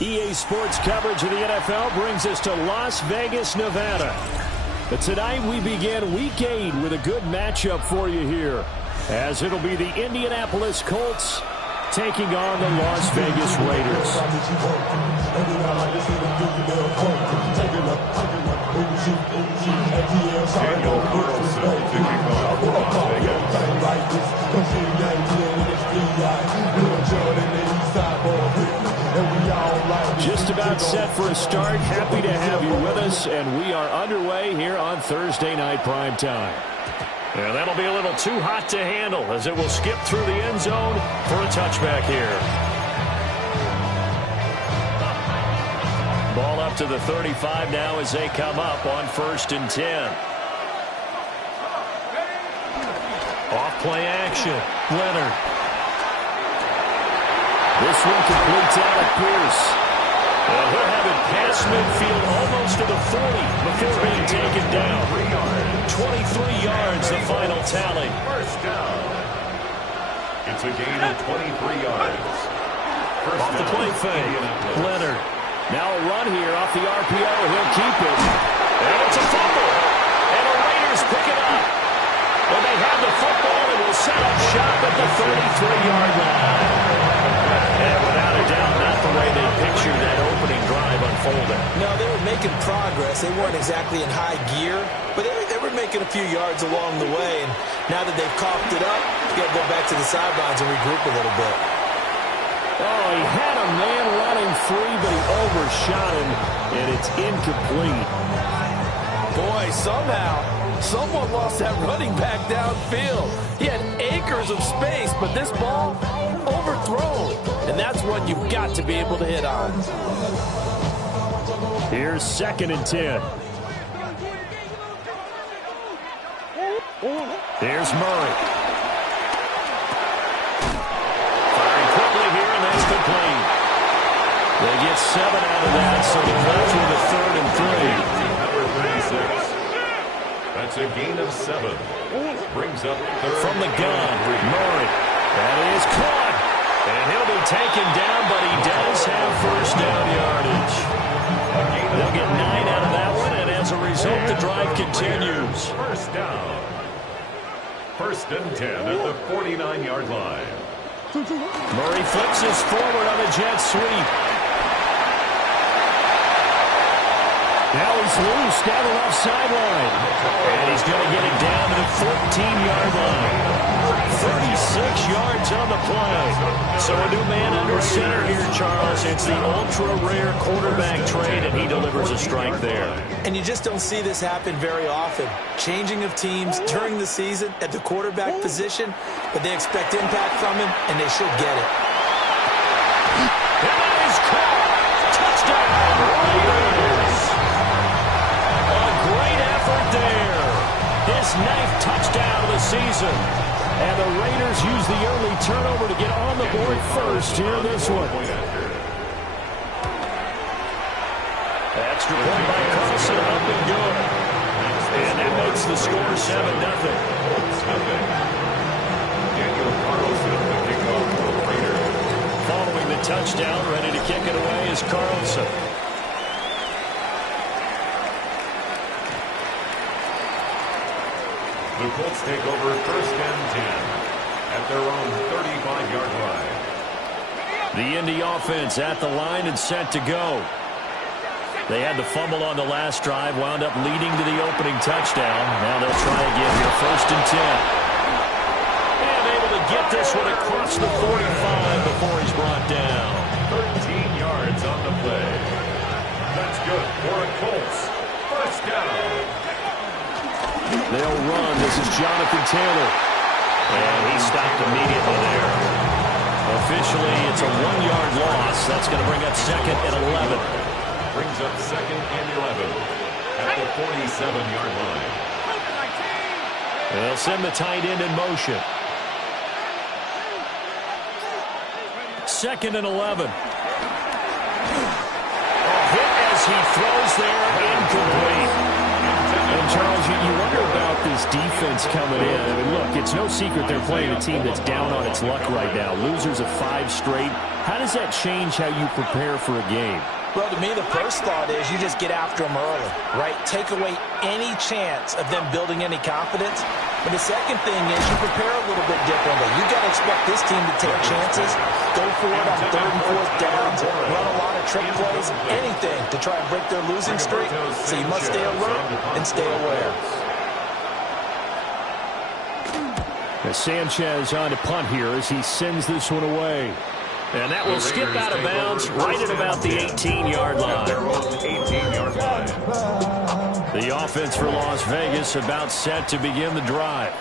EA Sports coverage of the NFL brings us to Las Vegas, Nevada. But tonight we begin Week 8 with a good matchup for you here, as it'll be the Indianapolis Colts taking on the Las Vegas Raiders. Just about set for a start. Happy to have you with us, and we are underway here on Thursday Night Primetime. And that'll be a little too hot to handle as it will skip through the end zone for a touchback here. Ball up to the 35 now as they come up on 1st and 10. Off play action. Leonard. This one completes out at Pierce. And he'll have it past midfield almost to the 40 before being taken down. 23 yards, the final tally. First down. It's a gain of 23 yards. Off the play fake. Leonard. Now a run here off the RPO. He'll keep it. And it's a fumble. And the Raiders pick it up. Well, they have the football and will set up shop at the 33-yard line. And without a doubt, not the way they pictured that opening drive unfolding. No, they were making progress. They weren't exactly in high gear, but they were making a few yards along the way. And now that they've coughed it up, you got to go back to the sidelines and regroup a little bit. Oh, he had a man running free, but he overshot him, and it's incomplete. Boy, somehow, someone lost that running back downfield. He had acres of space, but this ball overthrown. And that's one you've got to be able to hit on. Here's 2nd and 10. Here's Murray. Firing quickly here, and that's complete. They get 7 out of that, so they're left with a 3rd and 3. Number 36. That's a gain of 7. Brings up 3rd. From the gun, Murray. That is caught. And he'll be taken down, but he does have first down yardage. They'll get 9 out of that one, and as a result, the drive continues. First down. 1st and 10 at the 49-yard line. Murray flips us forward on a jet sweep. Now he's loose down the left sideline. And he's going to get it down to the 14-yard line. 36 yards on the play. So a new man under center here, Charles. It's the ultra-rare quarterback trade, and he delivers a strike there. And you just don't see this happen very often. Changing of teams during the season at the quarterback position, but they expect impact from him, and they should get it. And that is caught. Touchdown, Raiders. A great effort there. His 9th touchdown of the season. And the Raiders use the early turnover to get on the board first here in this one. Extra point by Carlson, up and good. And that makes the score 7-0. Daniel Carlson, the kickoff for the Raiders. Following the touchdown, ready to kick it away is Carlson. The Colts take over 1st and 10 at their own 35-yard line. The Indy offense at the line and set to go. They had the fumble on the last drive, wound up leading to the opening touchdown. Now they'll try again here, 1st and 10. And able to get this one across the 45 before he's brought down. 13 yards on the play. That's good for a Colts. First down. They'll run. This is Jonathan Taylor. And he stopped immediately there. Officially, it's a 1-yard loss. That's going to bring up 2nd and 11. Brings up 2nd and 11 at the 47-yard line. They'll send the tight end in motion. 2nd and 11. A hit as he throws there, incomplete. And Charles, you wonder about this defense coming in. I mean, look, it's no secret they're playing a team that's down on its luck right now. Losers of 5 straight. How does that change how you prepare for a game? Well, to me, the first thought is you just get after them early, right? Take away any chance of them building any confidence. But the second thing is you prepare a little bit differently. You got to expect this team to take chances, go for it on 3rd and 4th downs, run a lot of trick plays, anything to try and break their losing streak. So you must stay alert and stay aware. As Sanchez on to punt here as he sends this one away. And that will skip out of bounds right at about the 18-yard line. The offense for Las Vegas about set to begin the drive.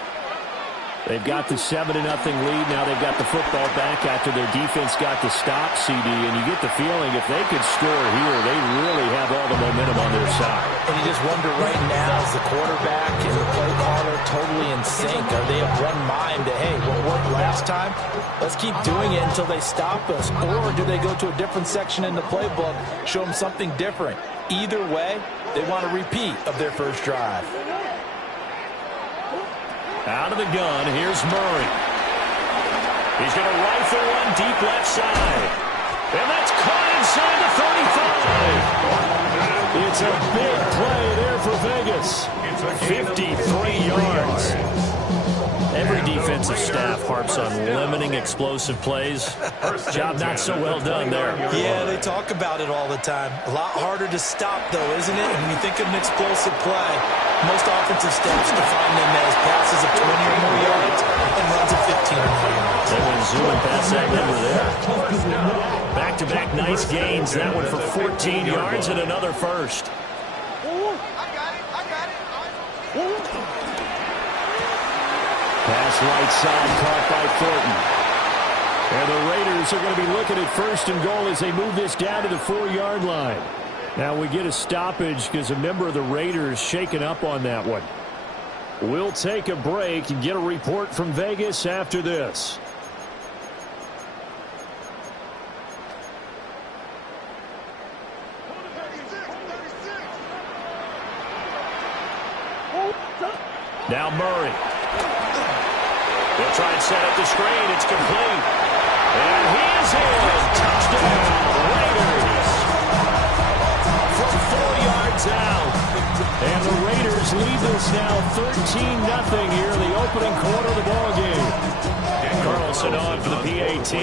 They've got the 7-0 lead. Now they've got the football back after their defense got the stop, CD. And you get the feeling if they could score here, they really have all the momentum on their side. And you just wonder right now, is the quarterback and the play caller totally in sync? Are they of one mind that, hey, what worked last time? Let's keep doing it until they stop us. Or do they go to a different section in the playbook, show them something different? Either way, they want a repeat of their first drive. Out of the gun, here's Murray. He's going to rifle one deep left side. And that's caught inside the 35. It's a big play there for Vegas. 53 yards. Every defensive staff harps on limiting explosive plays. Job not so well done there. Yeah, they talk about it all the time. A lot harder to stop, though, isn't it? When you think of an explosive play, most offensive staffs define them as passes of 20 or more yards and runs of 15 or more yards. They went zooming past that number there. Back-to-back nice gains. That one for 14 yards and another first. Pass right side, caught by Thornton. And the Raiders are going to be looking at 1st and goal as they move this down to the 4-yard line. Now we get a stoppage because a member of the Raiders shaken up on that one. We'll take a break and get a report from Vegas after this. Now Murray. They'll try and set up the screen. It's complete. And he is in. Touchdown, Raiders. From 4 yards out. And the Raiders lead this now 13-0 here in the opening quarter of the ballgame. Carlson on for the PAT.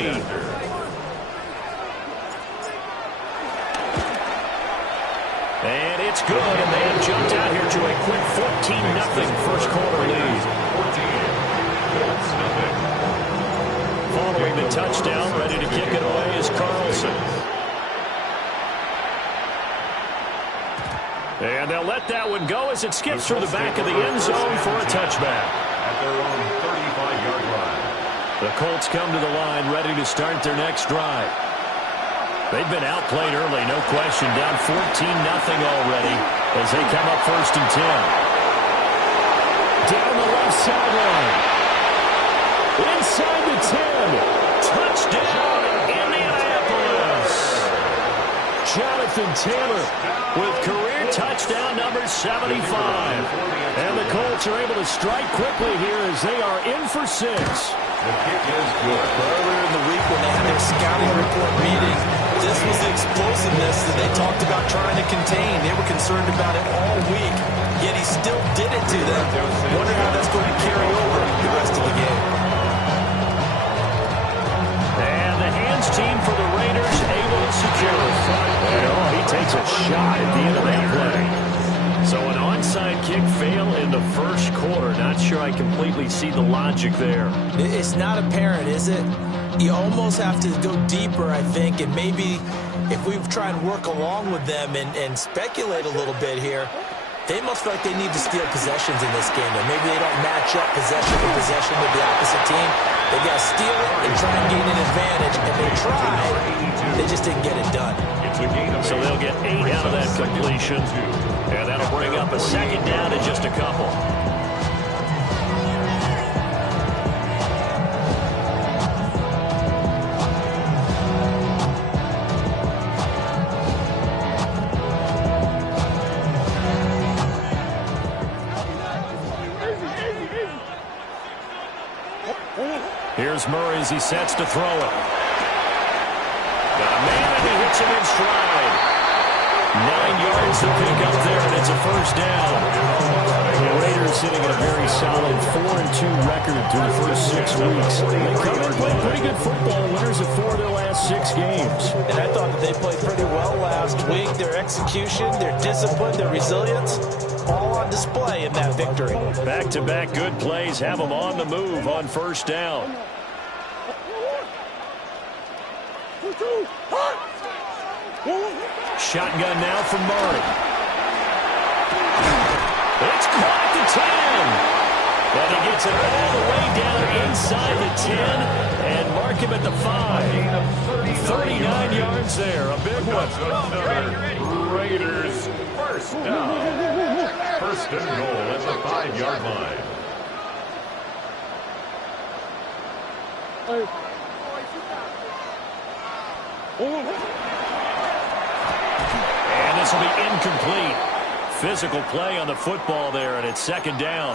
And it's good, and they have jumped out here to a quick 14-0 first quarter lead. Following the touchdown, ready to kick it away is Carlson. And they'll let that one go as it skips through the back of the end zone for a touchback. At their own 35-yard line. The Colts come to the line ready to start their next drive. They've been outplayed early, no question. Down 14-0 already as they come up 1st and 10. Down the left sideline. Inside the 10. Touchdown, Indianapolis. Jonathan Taylor with career touchdown number 75. And the Colts are able to strike quickly here as they are in for 6. The kick is good. Earlier in the week when they had their scouting report meeting, this was the explosiveness that they talked about trying to contain. They were concerned about it all week, yet he still did it to them. Wonder how that's going to carry over the rest of the game. And the hands team for the Raiders able to secure it. And he takes a shot at the end of that play. So an onside kick fail in the first quarter. Not sure I completely see the logic there. It's not apparent, is it? You almost have to go deeper, I think, and maybe if we try and work along with them and speculate a little bit here, they must feel like they need to steal possessions in this game. And maybe they don't match up possession for possession with the opposite team. They got to steal it and try and gain an advantage. And they tried. They just didn't get it done. So they'll get 8 out of that completion. And that'll bring up a 2nd down in just a couple. Here's Murray as he sets to throw it. Got a man, and he hits him in stride. 9 yards to pick up there, and it's a first down. The Raiders sitting at a very solid 4-2 record through the first 6 weeks. They come and play pretty good football, winners of 4 of their last 6 games. And I thought that they played pretty well last week. Their execution, their discipline, their resilience, all on display in that victory. Back-to-back good plays have them on the move on first down. Shotgun now from Murray. It's caught at the 10. And he gets it all the way down inside the 10 and mark him at the 5. 39 yards there, a big one. Another Raiders first down. First and goal at the 5-yard line. And this will be incomplete. Physical play on the football there, and it's second down.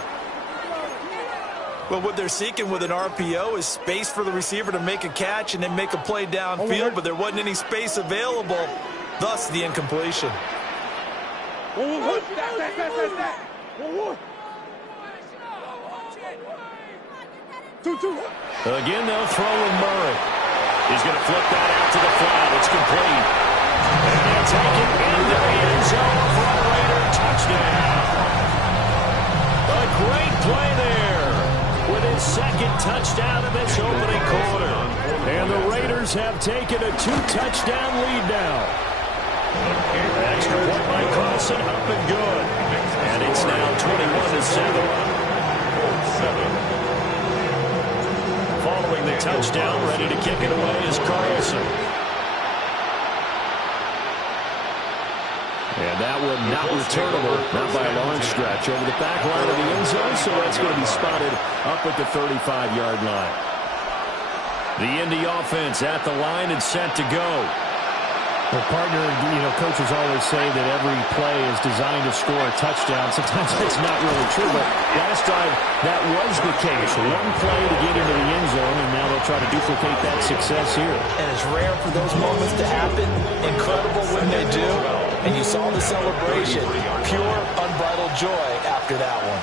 Well, what they're seeking with an RPO is space for the receiver to make a catch and then make a play downfield, but there wasn't any space available, thus the incompletion. Again, they'll throw in Murray. He's going to flip that out to the flat. It's complete. And he'll take it into the end zone for a Raider touchdown. A great play there with his second touchdown in this opening quarter. And the Raiders have taken a 2-touchdown lead now. Extra point by Carlson, up and good. And it's now 21-7. Following the touchdown, ready to kick it away is Carlson. And that one not returnable, not by a long stretch, over the back line of the end zone, so that's going to be spotted up at the 35-yard line. The Indy offense at the line and set to go. Well, partner, coaches always say that every play is designed to score a touchdown. Sometimes that's not really true, but last time that was the case. One play to get into the end zone, and now they'll try to duplicate that success here. And it's rare for those moments to happen. Incredible when they do. And you saw the celebration. Pure, unbridled joy after that one.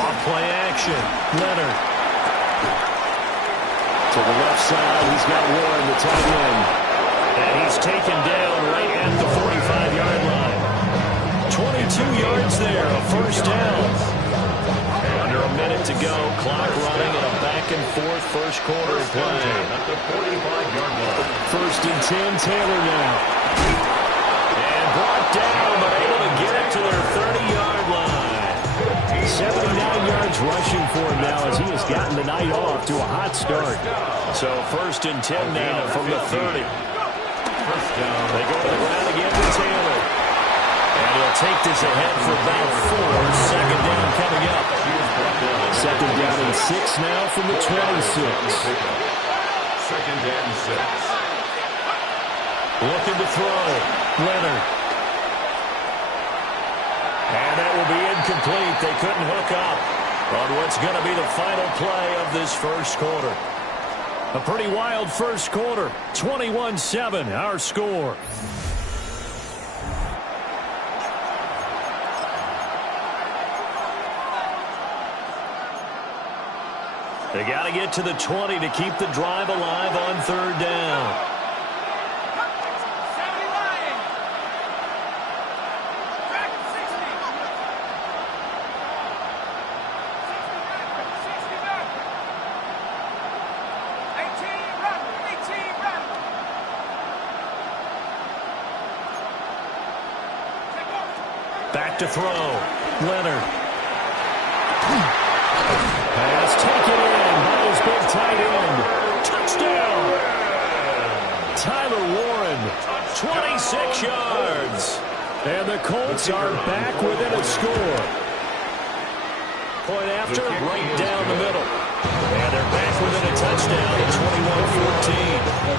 Off play action. Leonard. To the left side, he's got Warren, the tight end. And he's taken down right at the 45-yard line. 22 yards there, a first down. Under a minute to go, clock running and a back-and-forth first quarter of play. At the 45-yard line. First and 10, Taylor now. And brought down, but able to get it to their 30-yard line. 79 yards rushing for him now as he has gotten the night off to a hot start. So first and 10 now from the 30. First down. They go to the ground again to Taylor. And he'll take this ahead for about 4. Second down coming up. Second down and 6 now from the 26. Second and 6. Looking to throw. Leonard. And that will be incomplete. They couldn't hook up on what's going to be the final play of this first quarter. A pretty wild first quarter. 21-7, our score. They got to get to the 20 to keep the drive alive on third down. Back to throw. Leonard. Pass taken in by his big tight end. Touchdown. Tyler Warren. 26 yards. And the Colts are back within a score. Point after, right down the middle. And they're back within a touchdown at 21-14.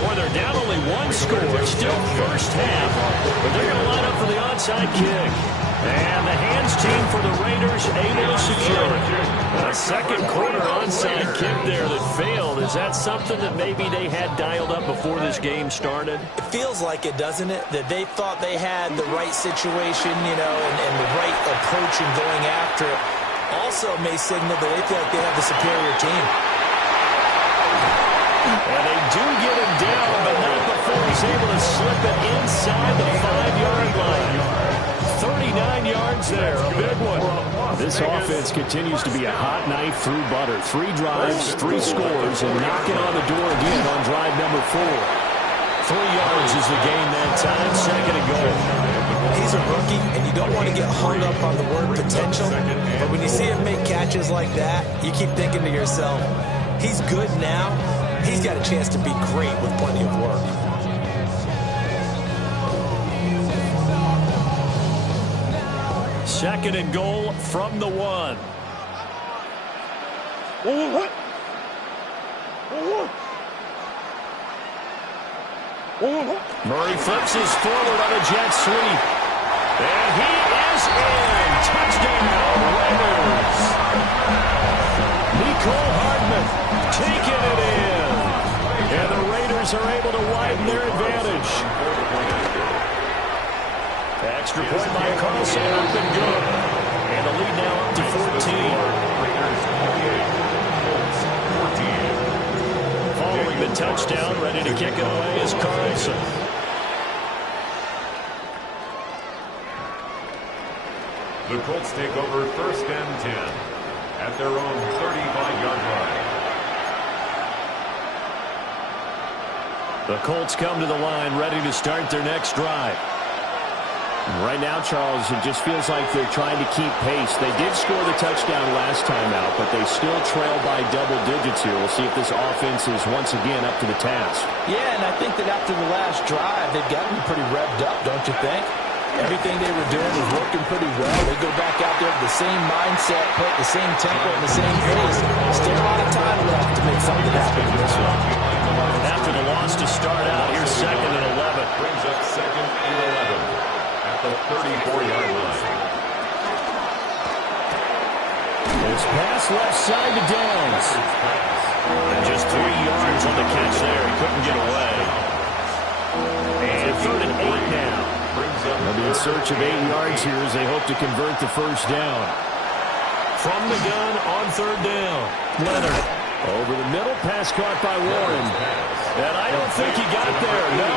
Boy, they're down only one score. Still first half. But they're going to line up for the onside onside kick. And the hands team for the Raiders able to secure it. A second quarter onside kick there that failed. Is that something that maybe they had dialed up before this game started? It feels like it, doesn't it? That they thought they had the right situation, you know, and the right approach in going after it. Also may signal that they feel like they have the superior team. And they do get him down, but not before he's able to slip it inside the 5-yard line. 39 yards there, a big one. This offense continues to be a hot knife through butter. 3 drives, 3 scores, and knocking on the door again on drive number 4. 3 yards is the gain that time, second and goal. He's a rookie, and you don't want to get hung up on the word potential, but when you see him make catches like that, you keep thinking to yourself, he's good now. He's got a chance to be great with plenty of work. Second and goal from the 1. Murray flips his forward on a jet sweep. And he is in. Touchdown, Raiders. Nicole Hardman taking it in. And the Raiders are able to widen their advantage. Extra point by Carlson, up and good. And the lead now up to 14. Following the touchdown, ready to kick it away is Carlson. The Colts take over 1st and 10 at their own 35-yard line. The Colts come to the line, ready to start their next drive. Right now, Charles, it just feels like they're trying to keep pace. They did score the touchdown last time out, but they still trail by double digits here. We'll see if this offense is once again up to the task. Yeah, and I think that after the last drive, they've gotten pretty revved up, don't you think? Everything they were doing was working pretty well. They go back out there with the same mindset, put the same tempo and the same pace. Still a lot of time left to make something happen in this one. After the loss to start out, here's 2nd and 11. Brings up 2nd and 11 at the 34-yard line. It's pass left side to Downs. And just 3 yards on the catch there. He couldn't get away. And 3rd and 8 now. They'll be in search of 8 yards here as they hope to convert the first down. From the gun on 3rd down. Leonard. Over the middle, pass caught by Warren. And I don't think he got there, no.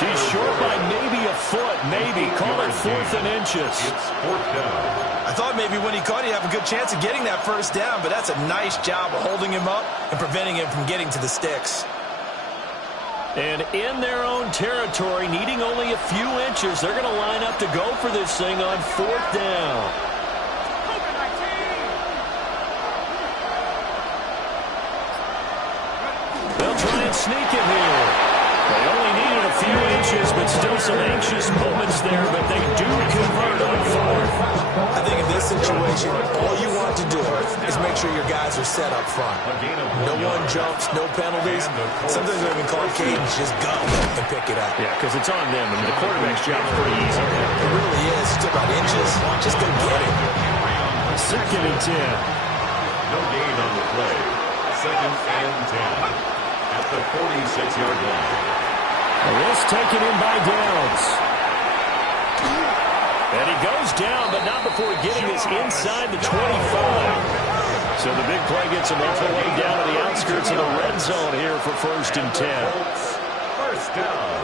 He's short by maybe a foot, maybe. Call it 4th and inches. It's 4th down. I thought maybe when he caught it, he'd have a good chance of getting that first down, but that's a nice job of holding him up and preventing him from getting to the sticks. And in their own territory, needing only a few inches, they're going to line up to go for this thing on 4th down. They'll try and sneak it here. They only needed a few inches, but still some anxious moments there, but they do convert on 4th. I think in this situation, all you want to do is make sure your guys are set up front. No one jumps, no penalties. Sometimes they even call cadence, just go and pick it up. Yeah, because it's on them. I mean, the quarterback's job is pretty easy. It really is. It's about inches. Just go get it. 2nd and 10. No gain on the play. 2nd and 10 at the 46-yard line. This taken in by Downs. And he goes down, but not before getting this inside the 25. So the big play gets him all the way down to the outskirts of the red zone here for 1st and 10. First down.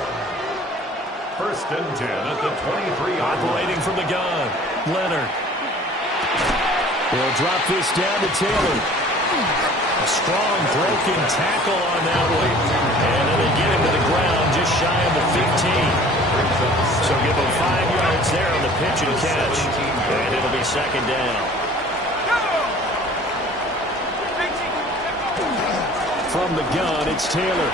1st and 10 at the 23. Operating from the gun, Leonard. He'll drop this down to Taylor. A strong broken tackle on that one. And then they get him to the ground just shy of the 15. So give him 5 yards there on the pitch and catch. And it'll be 2nd down. From the gun, it's Taylor.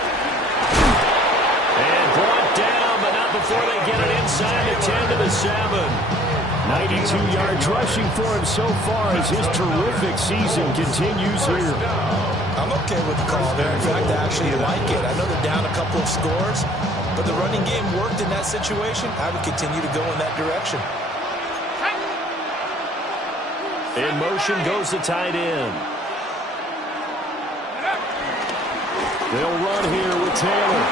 And brought down, but not before they get it inside the 10 to the 7. 92 yards rushing for him so far as his terrific season continues here. I'm okay with the call there. In fact, I actually like it. I know they're down a couple of scores, but the running game worked in that situation. I would continue to go in that direction. In motion goes the tight end. They'll run here with Taylor.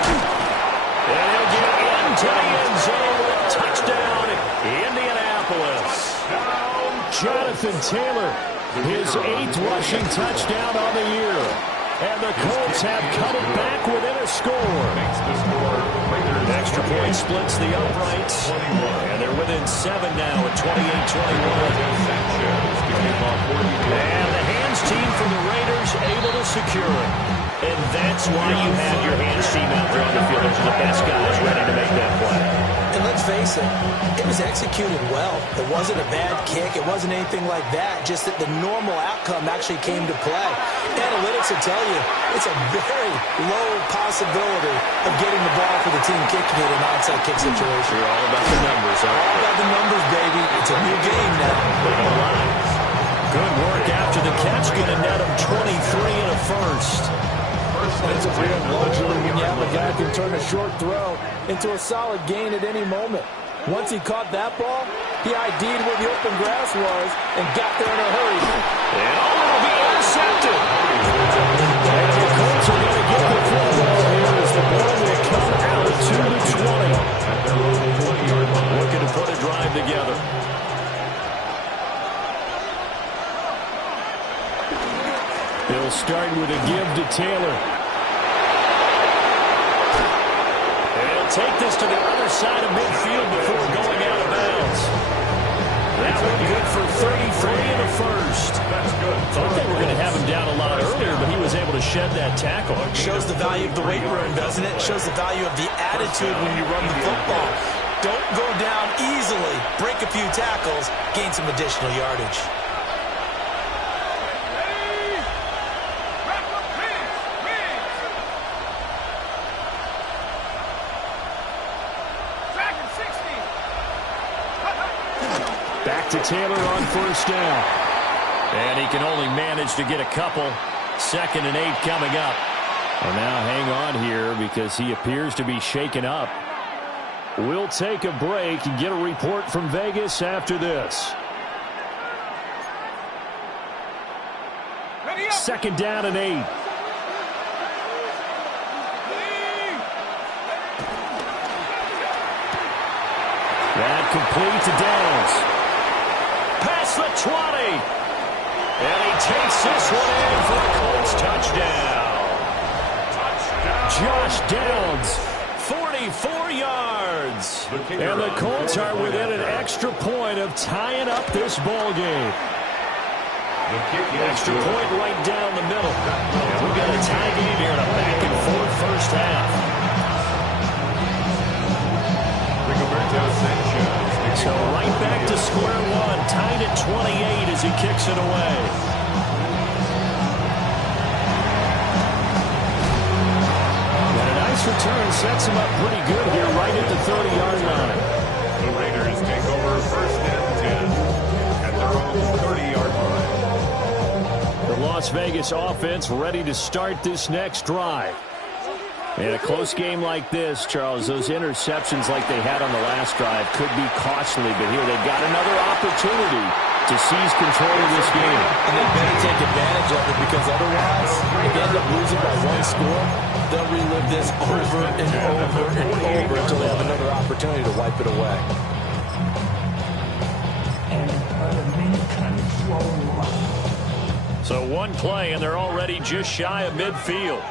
And he'll get into the end zone with a touchdown, Indianapolis. Jonathan Taylor, his 8th rushing touchdown on the year. And the Colts have cut it back within a score. Extra point splits the uprights. And they're within 7 now at 28-21. And the hands team for the Raiders able to secure it. And that's why you have your hands team out there on the field. Those are the best guys ready to make that play. And let's face it was executed well. It wasn't a bad kick. It wasn't anything like that. Just that the normal outcome actually came to play. Analytics will tell you it's a very low possibility of getting the ball for the team kicking it in an onside kick situation. You're all about the numbers, huh? All about the numbers, baby. It's a new game now. Good work after the catch. Going to net him 23 and a first. That's a real luxury when you have a guy who can turn a short throw into a solid gain at any moment. Once he caught that ball, he ID'd where the open grass was and got there in a hurry. And it'll be intercepted. And the Colts are going to get the football here as the ball will come out to the 20. Looking to put a drive together. They'll start with a give to Taylor. And he'll take this to the other side of midfield before going out of bounds. That one good for 33 and a first. That's good. Thought they were going to have him down a lot earlier, but he was able to shed that tackle. Shows the value of the weight room, doesn't it? Shows the value of the attitude when you run the football. Don't go down easily. Break a few tackles. Gain some additional yardage. Back to Taylor on first down. And he can only manage to get a couple. 2nd and 8 coming up. Well, now hang on here because he appears to be shaken up. We'll take a break and get a report from Vegas after this. 2nd down and 8. That complete to Downs. Past the 20. And he takes this one in for a Colts touchdown. Josh Downs, 44 yards. And the Colts are within an extra point of tying up this ball game. Extra point right down the middle. And we've got a tie game here in a back-and-forth first half. So right back to square one, tied at 28 as he kicks it away. And a nice return sets him up pretty good here right at the 30-yard line. The Raiders take over 1st and 10 at their own 30-yard line. The Las Vegas offense ready to start this next drive. In a close game like this, Charles, those interceptions like they had on the last drive could be costly, but here they've got another opportunity to seize control of this game. And they better take advantage of it because otherwise, if they end up losing by 1 score, they'll relive this over and over and over until they have another opportunity to wipe it away. So one play, and they're already just shy of midfield.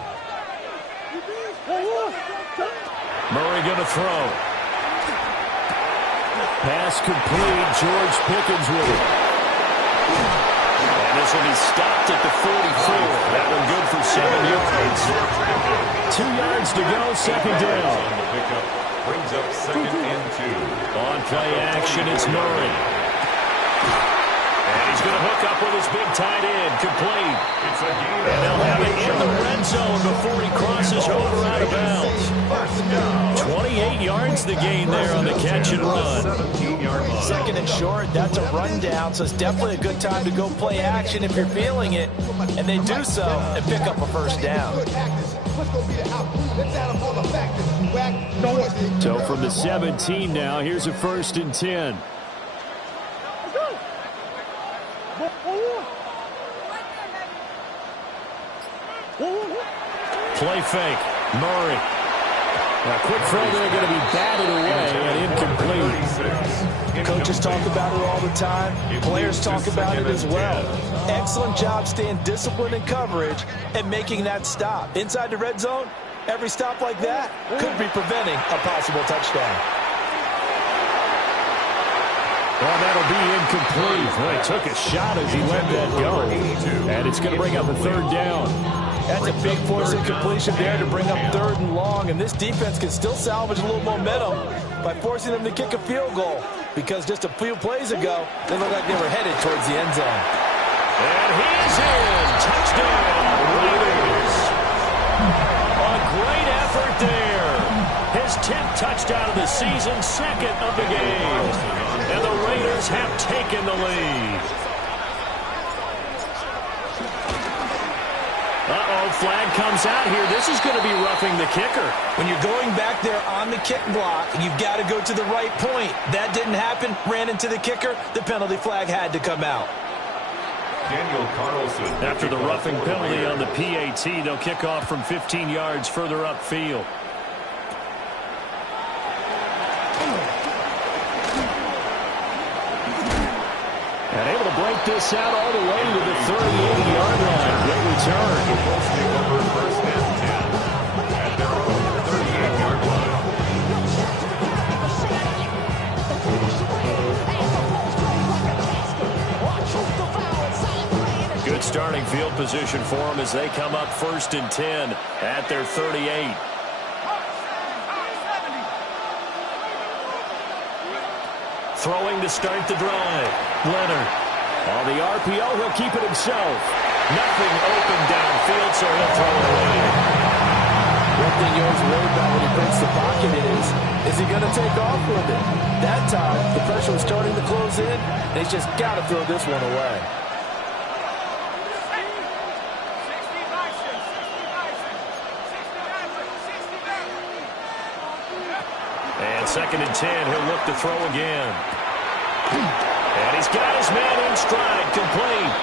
Murray going to throw. Pass complete. George Pickens with it. And this will be stopped at the 44. That one good for 7 yards. 2 yards to go, 2nd down. On the pickup, brings up 2nd and 2. On play action, it's Murray. And he's going to hook up with his big tight end, complete. It's a gain. And they'll have it in the red zone before he crosses over out of bounds. 28 yards the gain there on the catch and run. 17-yard line. 2nd and short, that's a rundown, so it's definitely a good time to go play action if you're feeling it. And they do so and pick up a 1st down. So from the 17 now, here's a 1st and 10. Play fake. Murray. A quick throw there, going to be batted away and incomplete. Coaches talk about it all the time. Players talk about it as well. Excellent job staying disciplined in coverage and making that stop. Inside the red zone, every stop like that could be preventing a possible touchdown. Well, that'll be incomplete. Well, he took a shot as he let that go. And it's going to bring up a 3rd down. That's a big force incompletion there to bring up 3rd and long. And this defense can still salvage a little momentum by forcing them to kick a field goal. Because just a few plays ago, they looked like they were headed towards the end zone. And he's in. Touchdown, Raiders. A great effort there. His 10th touchdown of the season, 2nd of the game. And the Raiders have taken the lead. Uh-oh, flag comes out here. This is going to be roughing the kicker. When you're going back there on the kick block, you've got to go to the right point. That didn't happen. Ran into the kicker. The penalty flag had to come out. Daniel Carlson. After the roughing penalty on the PAT, they'll kick off from 15 yards further upfield. And able to break this out all the way to the 38-yard line. Great return. The Colts take over 1st and 10 at their own 38-yard line. Good starting field position for them as they come up 1st and 10 at their 38. Throwing to start the drive. Leonard. On the RPO, he'll keep it himself. Nothing open downfield, so he'll throw it away. One thing you always worry about when he breaks the pocket is he going to take off with it? That time, the pressure was starting to close in, and he's just got to throw this one away. And 2nd and 10, he'll look to throw again. And he's got his man in stride, complete.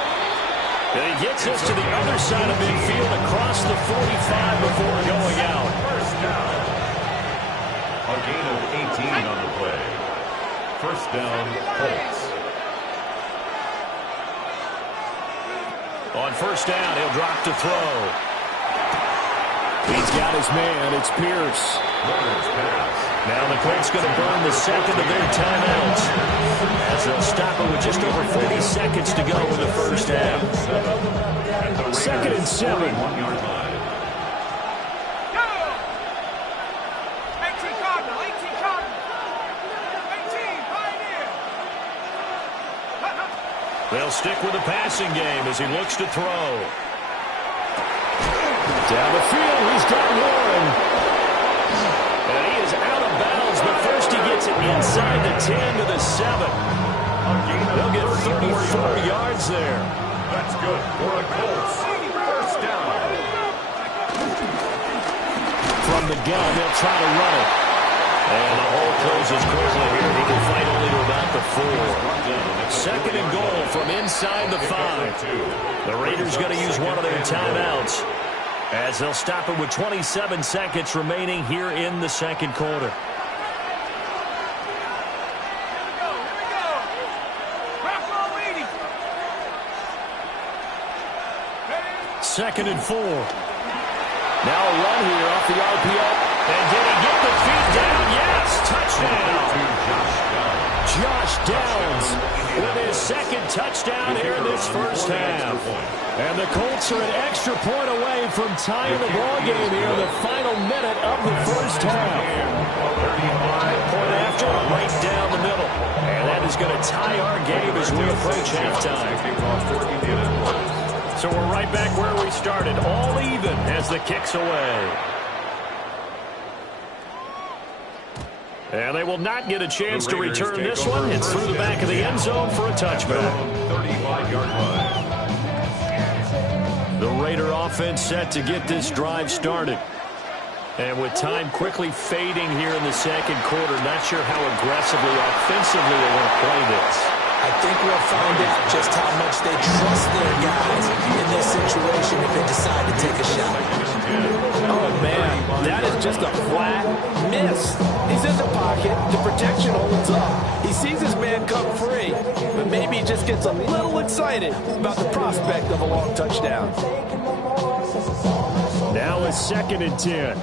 And he gets this to the other side of midfield across the 45 before going out. 1st down. A gain of 18 on the play. 1st down, Colts. On 1st down, he'll drop to throw. He's got his man. It's Pierce. Now the Colts going to burn the 2nd of their timeouts as they'll stop it with just over 40 seconds to go in the 1st half. 2nd and 7. 1-yard line. They'll stick with the passing game as he looks to throw. Down the field, he's got Warren. And he is out of bounds, but first he gets it inside the 10 to the 7. They'll get 34 yards there. That's good for a Colts. 1st down. From the gun, they'll try to run it. And the hole closes quickly here. He can fight only to about the 4. 2nd and goal from inside the 5. The Raiders going to use one of their timeouts as they'll stop it with 27 seconds remaining here in the 2nd quarter. Second and 4. Now a run here off the RPO. And did he get the feet down? Yes, touchdown. Josh Downs with his 2nd touchdown here in this 1st half. And the Colts are an extra point away from tying the ball game here in the final minute of the 1st half. Point after, right down the middle. And that is going to tie our game as we approach halftime. So we're right back where we started, all even as the kick's away. And they will not get a chance to return this one. It's through the back of the end zone for a touchback. 35-yard line. The Raider offense set to get this drive started. And with time quickly fading here in the second quarter, not sure how aggressively, offensively they want to play this. I think we'll find out just how much they trust their guys in this situation if they decide to take a shot. Oh, man, that is just a flat miss. He's in the pocket. The protection holds up. He sees his man come free, but maybe he just gets a little excited about the prospect of a long touchdown. Now a 2nd and 10.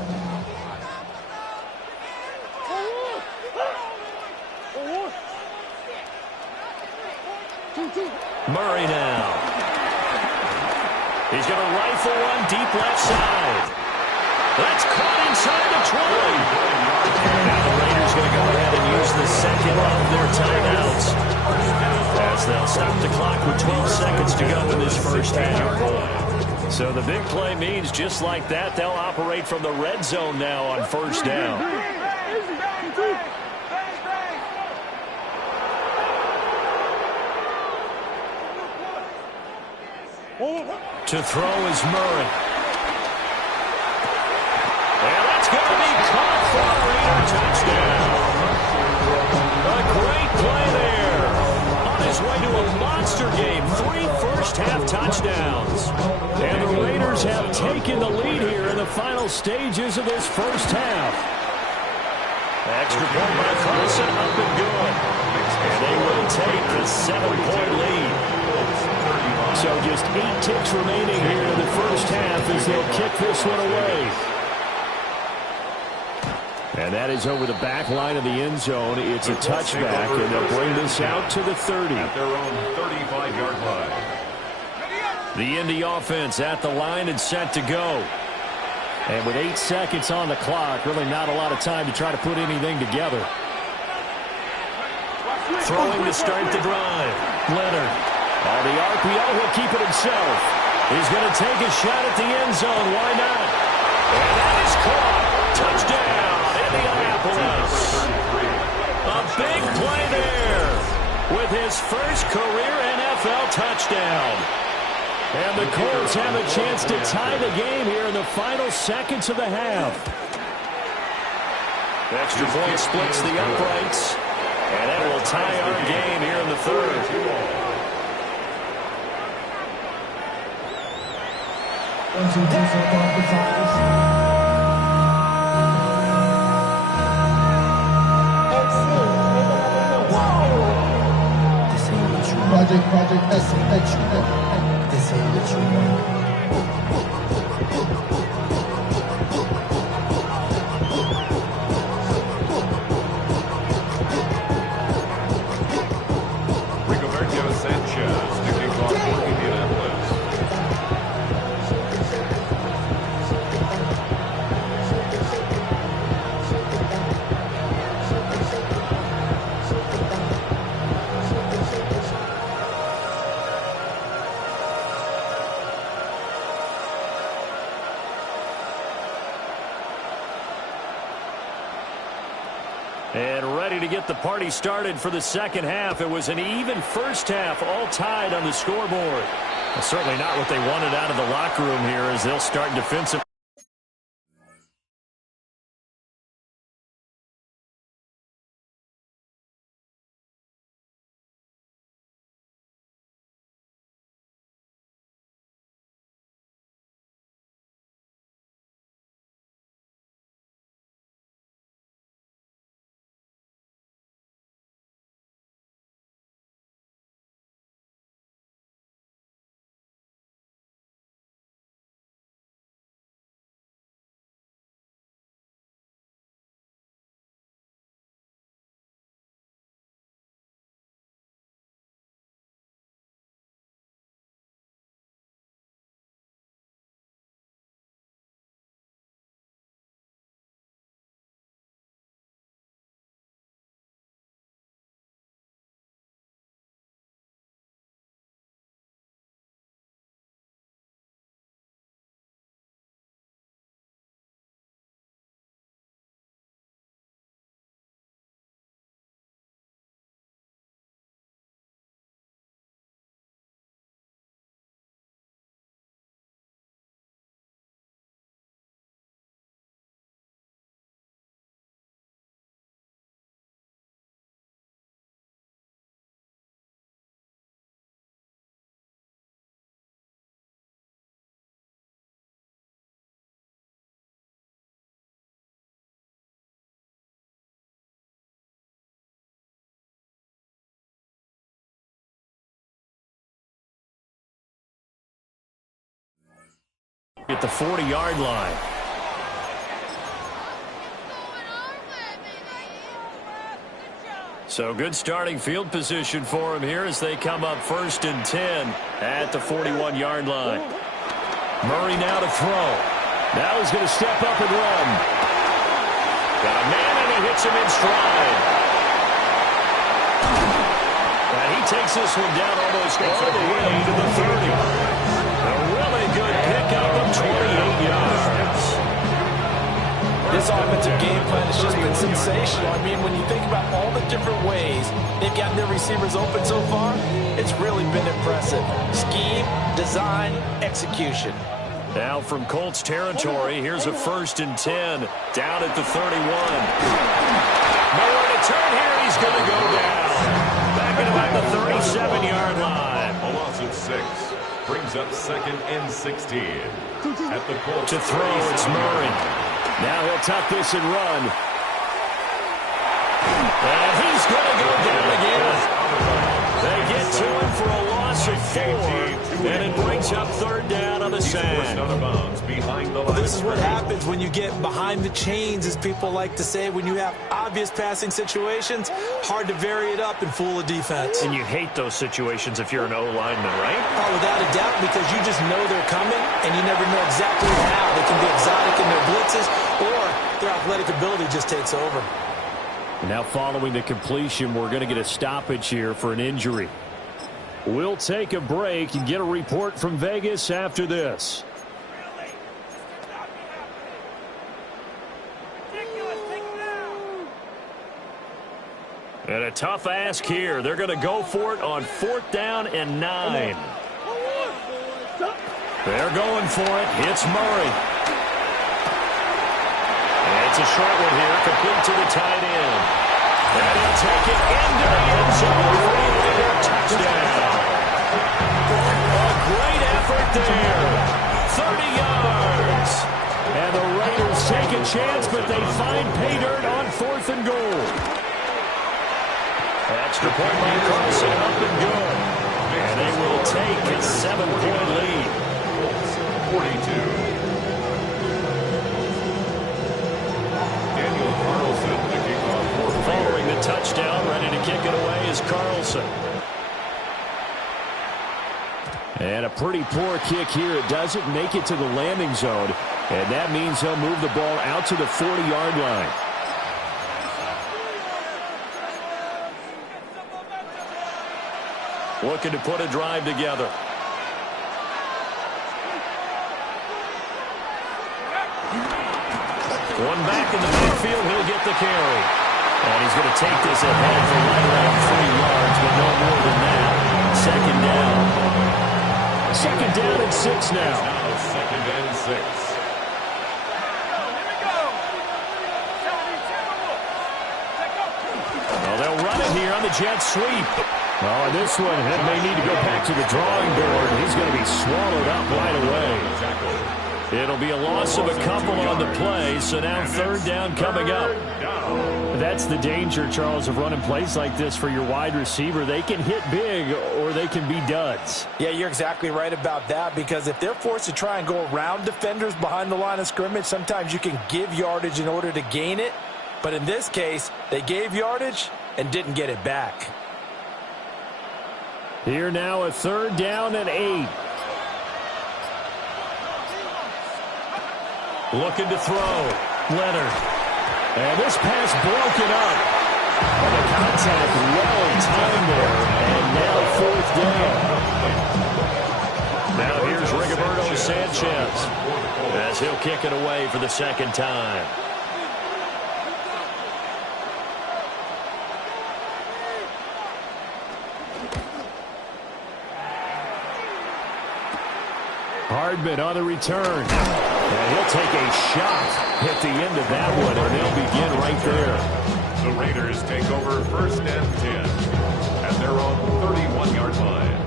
Murray now. He's going to rifle one deep left side. That's caught inside the 20. Now the Raiders going to go ahead and use the second of their timeouts, as they'll stop the clock with 12 seconds to go in this first half. So the big play means just like that, they'll operate from the red zone now on first down. To throw is Murray. And that's going to be caught for a Raider touchdown. A great play there. On his way to a monster game. 3 first-half touchdowns. And the Raiders have taken the lead here in the final stages of this first half. Extra point by Carson, up and good. And they will take the 7-point lead. So just 8 ticks remaining here in the first half as they'll kick this one away. And that is over the back line of the end zone. It's a touchback, and they'll bring this out to the 30. At their own 35-yard line. The Indy offense at the line and set to go. And with 8 seconds on the clock, really not a lot of time to try to put anything together. Throwing to start the drive. Leonard. On the RPO, he'll keep it himself. He's going to take a shot at the end zone. Why not? And that is caught. Touchdown, Indianapolis. A big play there with his first career NFL touchdown. And the Colts have a chance to tie the game here in the final seconds of the half. Extra point splits the uprights. And that will tie our game here in the third. Project S. This ain't what you want. Sanchez to kick off for Indianapolis. And ready to get the party started for the second half. It was an even first half, all tied on the scoreboard. Well, certainly not what they wanted out of the locker room here as they'll start defensive. At the 40-yard line. So good starting field position for him here as they come up 1st and 10 at the 41-yard line. Murray now to throw. Now he's going to step up and run. Got a man and he hits him in stride. And he takes this one down almost all the way to the 30. A really good pickup of 28 yards. This offensive game plan has just been sensational. I mean, when you think about all the different ways they've gotten their receivers open so far, it's really been impressive. Scheme, design, execution. Now from Colts territory, here's a 1st and 10 down at the 31. Nowhere to turn here, he's going to go down. Back at about the 37-yard line. A loss of 6 brings up 2nd and 16. At the Colts to throw, it's Murray. Now he'll tuck this and run. And he's going to go down again. They get to him for a loss of 4, and it brings up 3rd down on the sand. Well, this is what happens when you get behind the chains, as people like to say. When you have obvious passing situations, hard to vary it up and fool a defense. And you hate those situations if you're an O-lineman, right? Oh, without a doubt, because you just know they're coming, and you never know exactly how. They can be exotic in their blitzes, or their athletic ability just takes over. Now following the completion, we're going to get a stoppage here for an injury. We'll take a break and get a report from Vegas after this. And a tough ask here. They're going to go for it on 4th down and 9. They're going for it. It's Murray. And it's a short one here, complete to the tight end. And he'll take it into the end zone for a touchdown. A great effort there. 30 yards. And the Raiders take a chance, but they find pay dirt on 4th and goal. Extra point by Carlson, up and good. And they will take a 7-point lead. 42. Following the touchdown, ready to kick it away is Carlson. And a pretty poor kick here. It doesn't make it to the landing zone. And that means he'll move the ball out to the 40-yard line. Looking to put a drive together. One back in the midfield, he'll get the carry. And he's going to take this ahead for right around 3 yards, but no more than that. 2nd down. 2nd down and 6 now. Now 2nd and 6. Well, they'll run it here on the jet sweep. Oh, and this one may need to go back to the drawing board. He's going to be swallowed up right away. It'll be a loss of a couple on the play, so now 3rd down coming up. That's the danger, Charles, of running plays like this for your wide receiver. They can hit big or they can be duds. Yeah, you're exactly right about that, because if they're forced to try and go around defenders behind the line of scrimmage, sometimes you can give yardage in order to gain it. But in this case, they gave yardage and didn't get it back. Here now a 3rd down and 8. Looking to throw. Leonard. And this pass broken up. And the contact well timed there. And now 4th down. Now here's Rigoberto Sanchez as he'll kick it away for the 2nd time. Hardman on the return. And he'll take a shot at the end of that one, and they'll begin right there. The Raiders take over 1st and 10 at their own 31-yard line.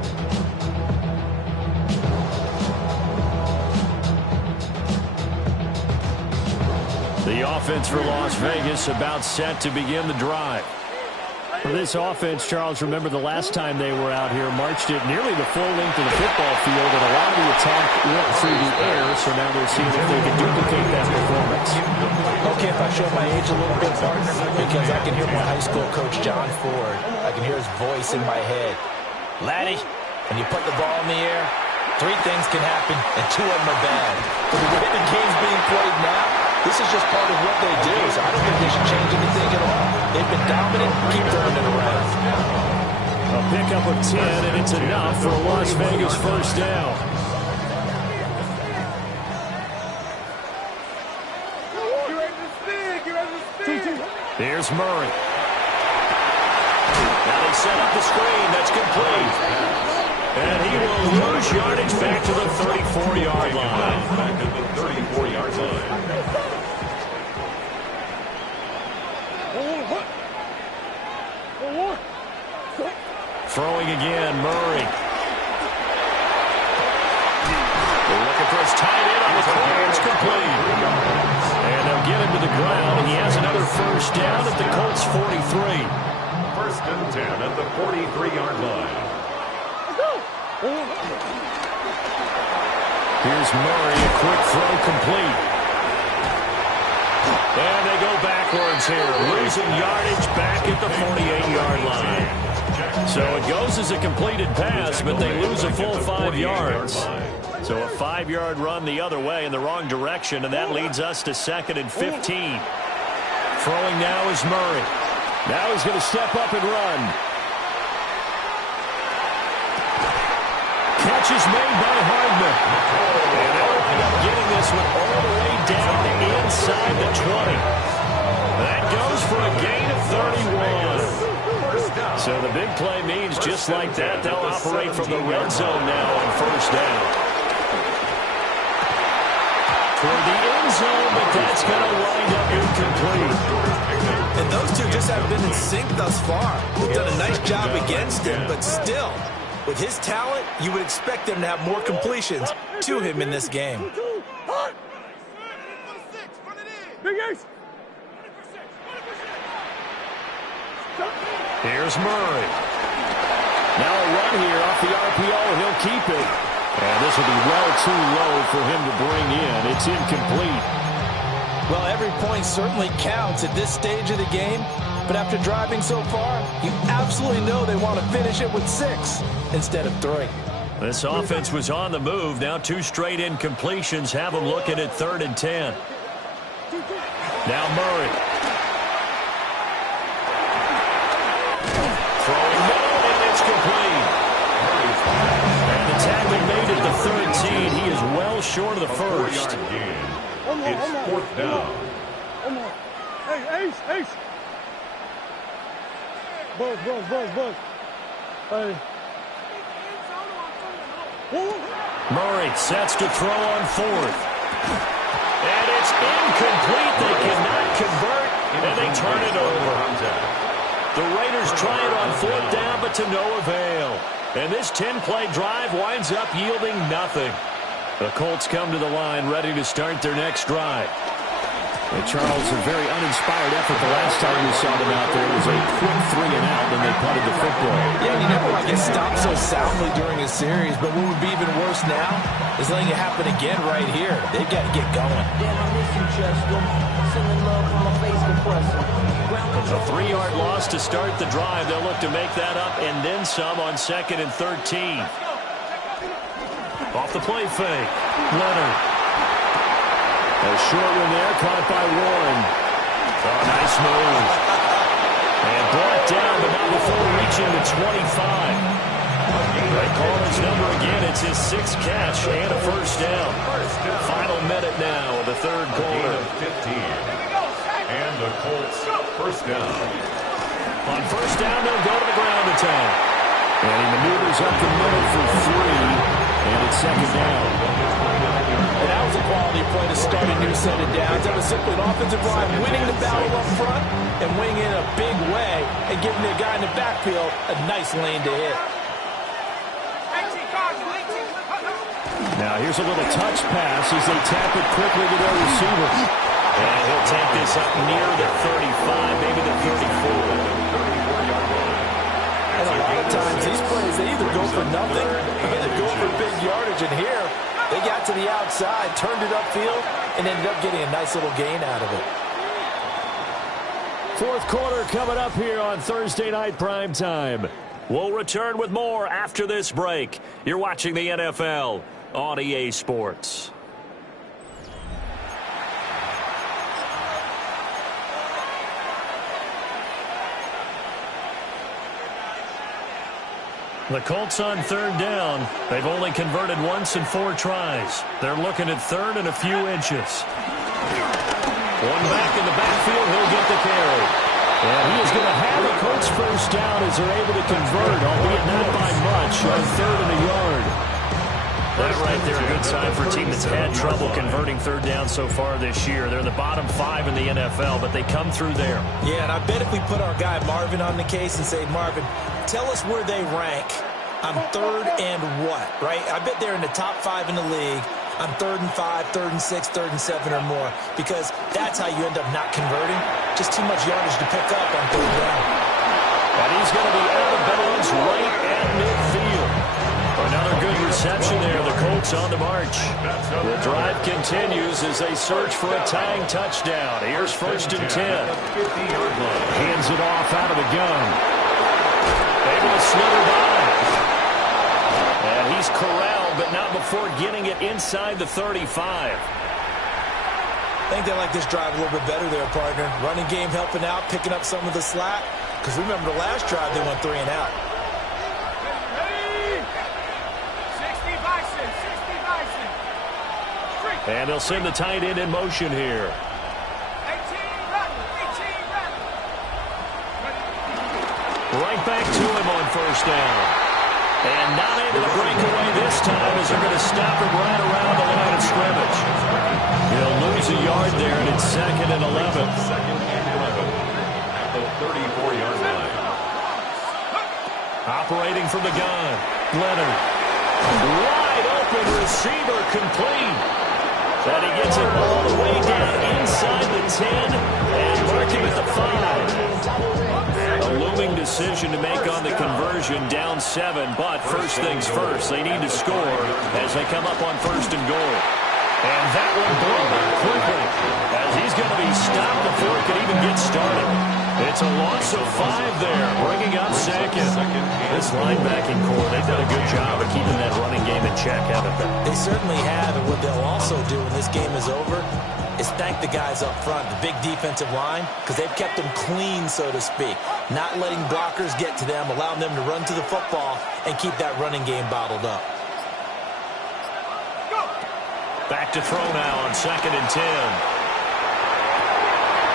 The offense for Las Vegas about set to begin the drive. For this offense, Charles, remember the last time they were out here, marched it nearly the full length of the football field, and a lot of the attack went through the air, so now they're seeing if they can duplicate that performance. Okay, if I show my age a little bit, partner, because I can hear my high school coach, John Ford. I can hear his voice in my head. Laddie, when you put the ball in the air, 3 things can happen, and 2 of them are bad. But the way the game's being played now, this is just part of what they do, so I don't think they should change anything at all. They've been dominant. Keep throwing it around. A pickup of 10, and it's enough for a Las Vegas first down. Here's Murray. Now they set up the screen. That's complete. And he will lose yardage back to the 34-yard line. Back to the 34-yard line. Throwing again, Murray. They're looking for his tight end on the corner. It's complete. And they'll get him to the ground, and he has another first down at the Colts 43. First and 10 at the 43-yard line. Here's Murray, a quick throw complete. And they go backwards here, losing yardage back at the 48-yard line. So it goes as a completed pass, but they lose a full 5 yards. So a 5-yard run the other way in the wrong direction, and that leads us to 2nd and 15. Throwing now is Murray. Now he's going to step up and run. Catch is made by Hardman. And they'll end up getting this one all the way down inside the 20. That goes for a gain of 31. So the big play means just like that, they'll operate from the red zone now on first down. Toward the end zone, but that's going to wind up incomplete. And those two just haven't been in sync thus far. They've done a nice job against him, but still, with his talent, you would expect them to have more completions to him in this game. Here's Murray. Now a run here off the RPO. He'll keep it. And this will be well too low for him to bring in. It's incomplete. Well, every point certainly counts at this stage of the game. But after driving so far, you absolutely know they want to finish it with 6 instead of 3. This offense was on the move. Now 2 straight incompletions have them looking at 3rd and 10. Now Murray. Throwing down, and it's complete. And the tackle made at the 13. He is well short of the first. It's 4th down. Hey, Ace. Buzz. Hey. Murray sets to throw on 4th. And it's incomplete. They cannot convert, and they turn it over. The Raiders try it on 4th down, but to no avail. And this 10-play drive winds up yielding nothing. The Colts come to the line ready to start their next drive. And Charles, a very uninspired effort the last time we saw them out there. It was a quick 3 and out, and they punted the football. Yeah, you never want to get stopped so soundly during a series, but what would be even worse now is letting it happen again right here. They've got to get going. A 3-yard loss to start the drive. They'll look to make that up and then some on 2nd and 13. Off the play fake. Leonard. A short one there, caught by Warren. Oh, nice move. And brought down, but not before reaching the 25. They call his number again. It's his 6th catch and a first down. Final minute now of the 3rd quarter. 15. And the Colts first down. On first down, they'll go to the ground attack. And he maneuvers up the middle for 3. And it's 2nd down. And that was a quality play to start a new set of downs. That was simply an offensive line winning the battle up front and winning in a big way and giving the guy in the backfield a nice lane to hit. Now here's a little touch pass as they tap it quickly to their receiver. And he'll take this up near the 35, maybe the 34. times these plays, they either go for nothing or they go for big yardage. And here, they got to the outside, turned it upfield, and ended up getting a nice little gain out of it. Fourth quarter coming up here on Thursday Night Primetime. We'll return with more after this break. You're watching the NFL on EA Sports. The Colts on third down. They've only converted once in 4 tries. They're looking at third and a few inches. One back in the backfield. He'll get the carry. And he is going to have the Colts first down as they're able to convert, albeit not by much, on third and a yard. That right there, a good sign for a team that's had trouble converting third down so far this year. They're the bottom 5 in the NFL, but they come through there. Yeah, and I bet if we put our guy Marvin on the case and say, Marvin, tell us where they rank on third and what, right? I bet they're in the top 5 in the league on 3rd and 5, 3rd and 6, 3rd and 7 or more, because that's how you end up not converting. Just too much yardage to pick up on third down. And he's going to be out of bounds right at midfield. Another good reception there. The Colts on the march. The drive continues as they search for a tying touchdown. Here's first and 10. Hands it off out of the gun. Able to slither by. And he's corralled, but not before getting it inside the 35. I think they like this drive a little bit better there, partner. Running game helping out, picking up some of the slack. Because remember the last drive, they went 3 and out. And they'll send the tight end in motion here. Right back to him on first down. And not able to break away this time as they're going to stop him right around the line of scrimmage. He'll lose a yard there, and it's 2nd and 11. Second and 11 at the 34-yard line. Operating from the gun. Leonard. Wide open receiver complete. And he gets it all the way down inside the 10 and marking at the 5. A looming decision to make on the conversion, down 7, but first things first, they need to score as they come up on 1st and goal. And that one blown up quickly as he's going to be stopped before it can even get started. It's a loss of 5 there, bringing up 2nd. This linebacking core, they've done a good job of keeping that running game in check, haven't they? They certainly have, and what they'll also do when this game is over is thank the guys up front, the big defensive line, because they've kept them clean, so to speak. Not letting blockers get to them, allowing them to run to the football and keep that running game bottled up. Back to throw now on 2nd and 10.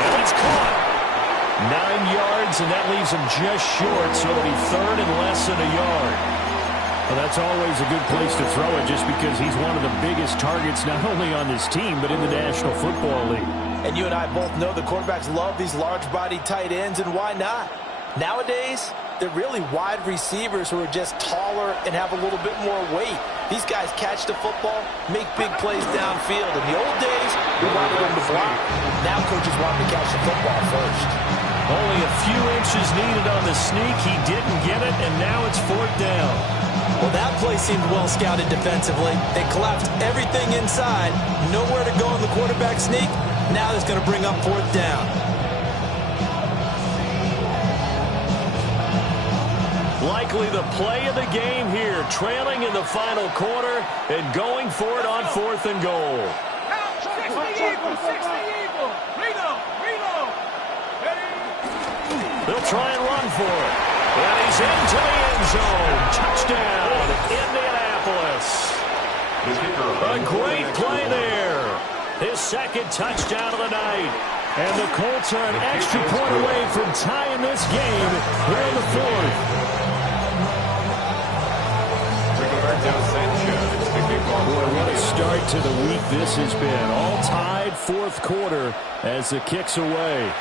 And it's caught. 9 yards, and that leaves him just short, so it'll be 3rd and less than a yard. Well, that's always a good place to throw it just because he's one of the biggest targets not only on this team but in the National Football League. And you and I both know the quarterbacks love these large-bodied tight ends, and why not? Nowadays, they're really wide receivers who are just taller and have a little bit more weight. These guys catch the football, make big plays downfield. In the old days, we wanted them to block. Now coaches want them to catch the football first. Only a few inches needed on the sneak. He didn't get it, and now it's 4th down. Well, that play seemed well scouted defensively. They collapsed everything inside. Nowhere to go on the quarterback sneak. Now it's going to bring up 4th down. Likely the play of the game here, trailing in the final quarter and going for it on 4th and goal. 60 Eagle, 60 Eagle. Reload. They'll try and run for it. And he's into the end zone. Touchdown, Indianapolis. A great play there. His 2nd touchdown of the night. And the Colts are an extra point away from tying this game here in the 4th. Boy, what a start to the week this has been. All tied 4th quarter as the kick's away.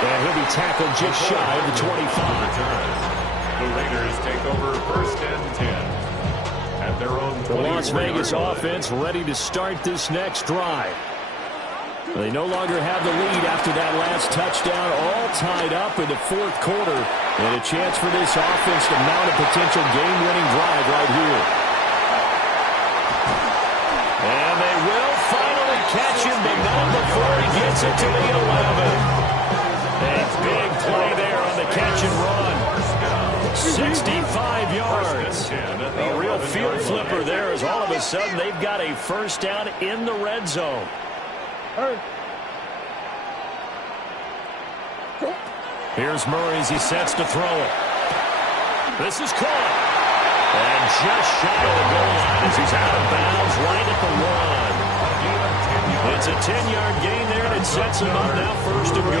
And he'll be tackled just shy of the 25. The Raiders take over 1st and 10 at their own 20. The Las Vegas offense ready to start this next drive. They no longer have the lead after that last touchdown, all tied up in the fourth quarter. And a chance for this offense to mount a potential game-winning drive right here. And they will finally catch him, but not before he gets it to the 11. A big play there on the catch and run. 65 yards. A real field flipper there as all of a sudden they've got a first down in the red zone. Here's Murray as he sets to throw it. This is caught. And just shy of the goal line as he's out of bounds right at the 1. It's a 10-yard gain there, and it sets him up now first and goal.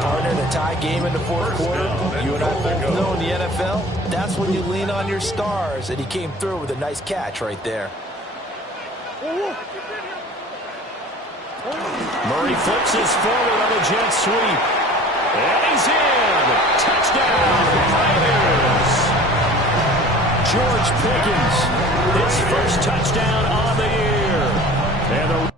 Partner, in a tie game in the fourth quarter, you and I both know in the NFL, that's when you lean on your stars, and he came through with a nice catch right there. Murray flips his forward on a jet sweep. And he's in. Touchdown, Raiders. George Pickens, His first touchdown on the year. And the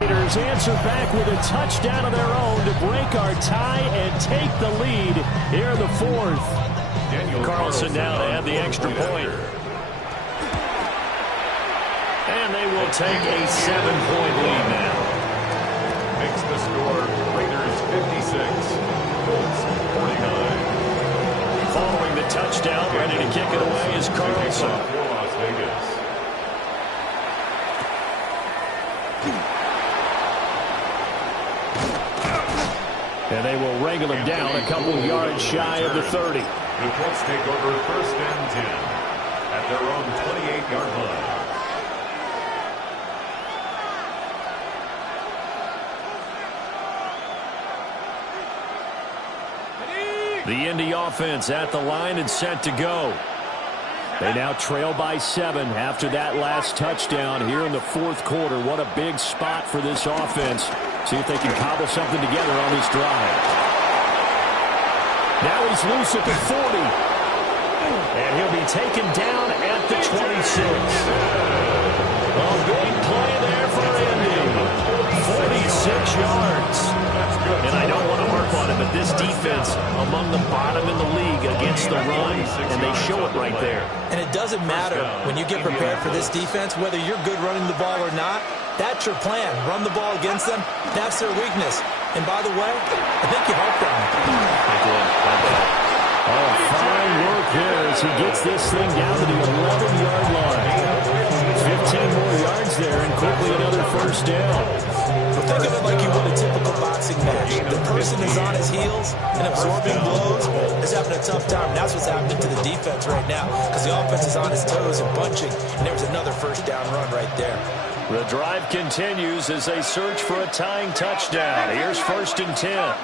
Raiders answer back with a touchdown of their own to break our tie and take the lead here in the fourth. Carlson now to add the extra point. And they will take a 7-point lead now. Makes the score Raiders 56, Colts 49. Following the touchdown, ready to kick it away is Carlson. For Las Vegas. And they will wrangle him down a couple yards shy of the 30. The Colts take over first and 10 at their own 28-yard line. The Indy offense at the line and set to go. They now trail by 7 after that last touchdown here in the fourth quarter. What a big spot for this offense. See if they can cobble something together on this drive. Now he's loose at the 40. And he'll be taken down at the 26. A big play there for Indy. 46 yards. And I don't want to harp on it, but this defense among the bottom in the league against the run, and they show it right there. And it doesn't matter when you get prepared for this defense, whether you're good running the ball or not. That's your plan. Run the ball against them. That's their weakness. And by the way, I think you harped on it. I did. My bad. Oh, fine work there as he gets this thing down to the 11-yard line. 15 more yards there and quickly another first down. Think of it like you would a typical boxing match. The person is on his heels and absorbing blows is having a tough time. That's what's happening to the defense right now because the offense is on his toes and punching, and there's another first down run right there. The drive continues as they search for a tying touchdown. Here's first and 10.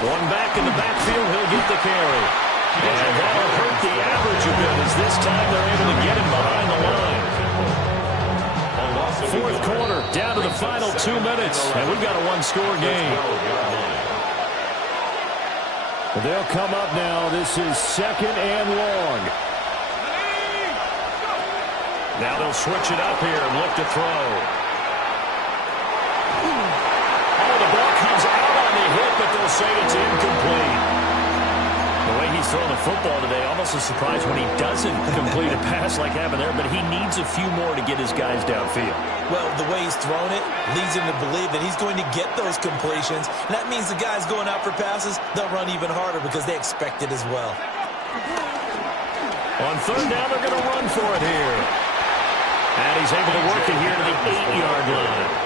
One back in the backfield, he'll get the carry. And that'll hurt the average a bit as this time they're able to get him behind the line. Fourth quarter, down to the final 2 minutes, and we've got a one-score game. They'll come up now. This is second and long. Now they'll switch it up here and look to throw. Oh, the ball comes out on the hit, but they'll say it's incomplete. The way he's throwing the football today, almost a surprise when he doesn't complete a pass like having there, but he needs a few more to get his guys downfield. Well, the way he's thrown it leads him to believe that he's going to get those completions. And that means the guys going out for passes, they'll run even harder because they expect it as well. On third down, they're going to run for it here. And he's able to work it here to the 8-yard line.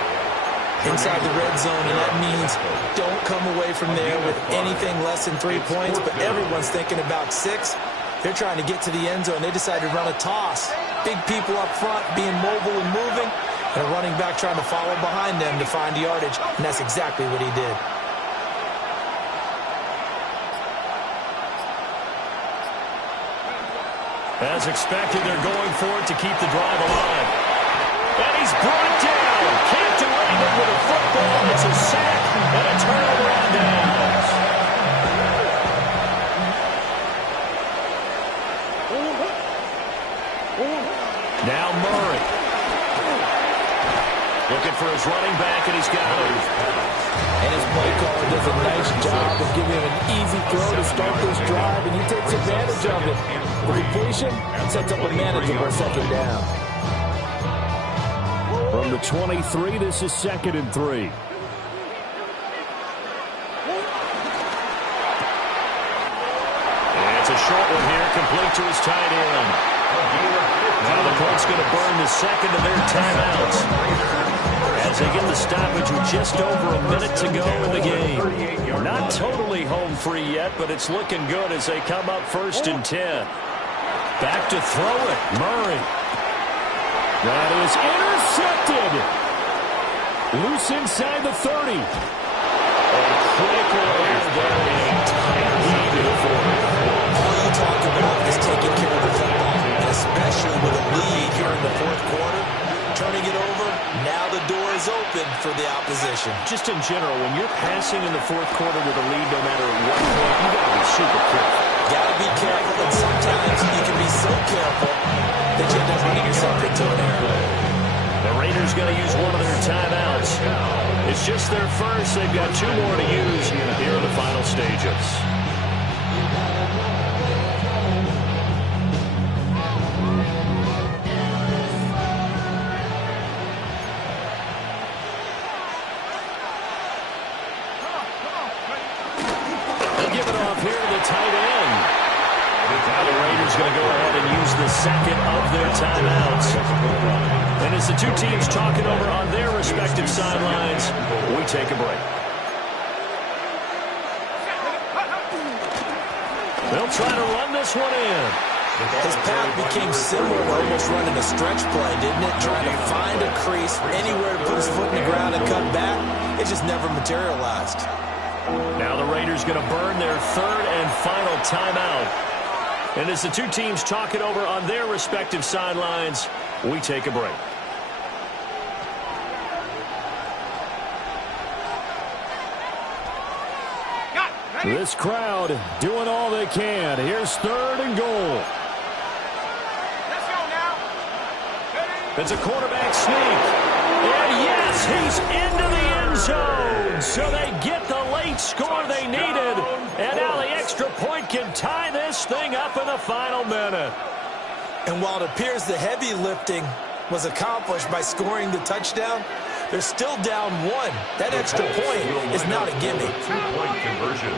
Inside the red zone, and that means don't come away from there with anything less than 3 points, but everyone's thinking about 6. They're trying to get to the end zone. They decided to run a toss. Big people up front being mobile and moving, and a running back trying to follow behind them to find yardage, and that's exactly what he did. As expected, they're going for it to keep the drive alive. And he's brought down. Can't do anything with a football. It's a sack and a turnover on downs. Now Murray. Looking for his running back, and he's got it. And his play caller does a nice job of giving him an easy throw to start this drive, and he takes advantage of it. The completion sets up a manageable second down. From the 23, this is 2nd and 3. And it's a short one here, complete to his tight end. Now the Colts going to burn the second of their timeouts as they get the stoppage with just over a minute to go in the game. Not totally home free yet, but it's looking good as they come up 1st and 10. Back to throw it, Murray. That is intercepted. Loose inside the 30. A critical error there and tight lead for him. All you talk about is taking care of the football, and especially with a lead here in the 4th quarter. Turning it over, now the door is open for the opposition. Just in general, when you're passing in the 4th quarter with a lead, no matter at what point, you got to be super careful. Got to be careful, and sometimes you can be so careful that you end up running yourself into an error. The Raiders going to use one of their timeouts. It's just their first. They've got 2 more to use here in the final stages. They'll give it off here to the tight end. Now the Raiders going to go ahead and use the second of their timeouts. And as the 2 teams talking over on their respective sidelines, we take a break. They'll try to run this one in. His path became similar to almost running a stretch play, didn't it? Trying to find a crease, anywhere to put his foot in the ground and cut back. It just never materialized. Now the Raiders going to burn their 3rd and final timeout. And as the 2 teams talk it over on their respective sidelines, we take a break. This crowd doing all they can. Here's 3rd and goal. Let's go now. It's a quarterback sneak. And yes, he's into the end zone. So they get the late score they needed. And now the extra point can tie this thing up in the final minute. And while it appears the heavy lifting was accomplished by scoring the touchdown, they're still down 1. That extra point is not a gimme. 2-point conversion.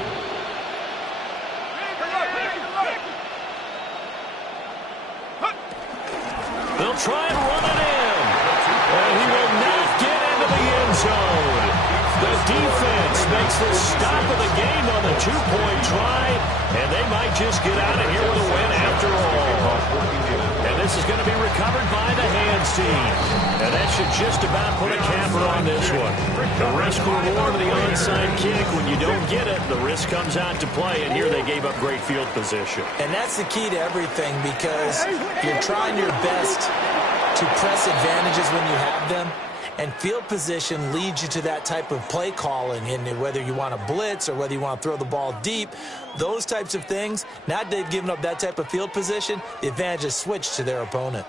They'll try and run it in. And he will not get into the end zone. The defense makes the stop of the game on the 2-point try, and they might just get out of here with a win after all. And this is going to be recovered by the hands team. And that should just about put a capper on this one. The risk reward of the onside kick, when you don't get it, the risk comes out to play, and here they gave up great field position. And that's the key to everything, because you're trying your best to press advantages when you have them. And field position leads you to that type of play calling, and whether you want to blitz or whether you want to throw the ball deep, those types of things. Now that they've given up that type of field position, the advantage is switched to their opponent.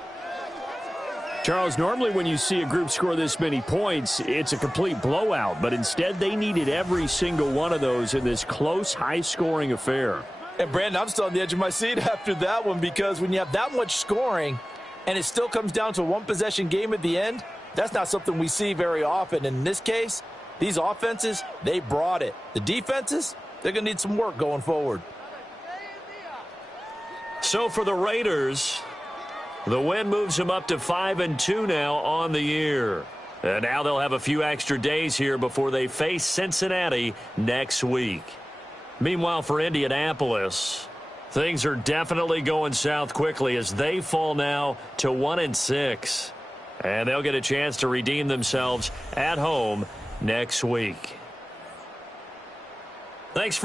Charles, normally when you see a group score this many points, it's a complete blowout. But instead, they needed every single one of those in this close, high-scoring affair. And, Brandon, I'm still on the edge of my seat after that one, because when you have that much scoring and it still comes down to a one-possession game at the end, that's not something we see very often. And in this case, these offenses, they brought it. The defenses, they're going to need some work going forward. So for the Raiders, the win moves them up to 5-2 now on the year. And now they'll have a few extra days here before they face Cincinnati next week. Meanwhile, for Indianapolis, things are definitely going south quickly as they fall now to 1-6. And they'll get a chance to redeem themselves at home next week. Thanks for